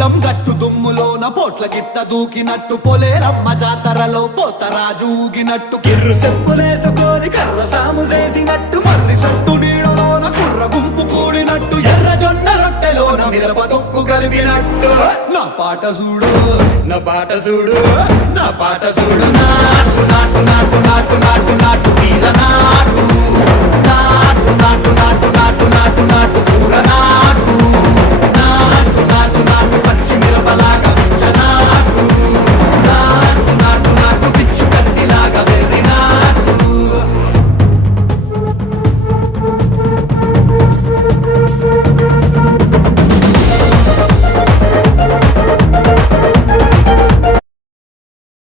పొలం గట్టు దుమ్ములోన పోట్ల గిత్త దూకినట్టు పొలేరమ్మ జాతరలో పోతరాజు ఊగినట్టు కిర్రు చెప్పులేసుకొని కర్ర సాము చేసినట్టు మర్రి సొట్టు నీడలోన కుర్ర గుంపు కూడినట్టు ఎర్ర జొన్న రొట్టెలోన మిరప తొక్కు కలిపినట్టు నా పాట చూడు నా పాట చూడు నా పాట చూడు నాటు నాటు నాటు నాటు నాటు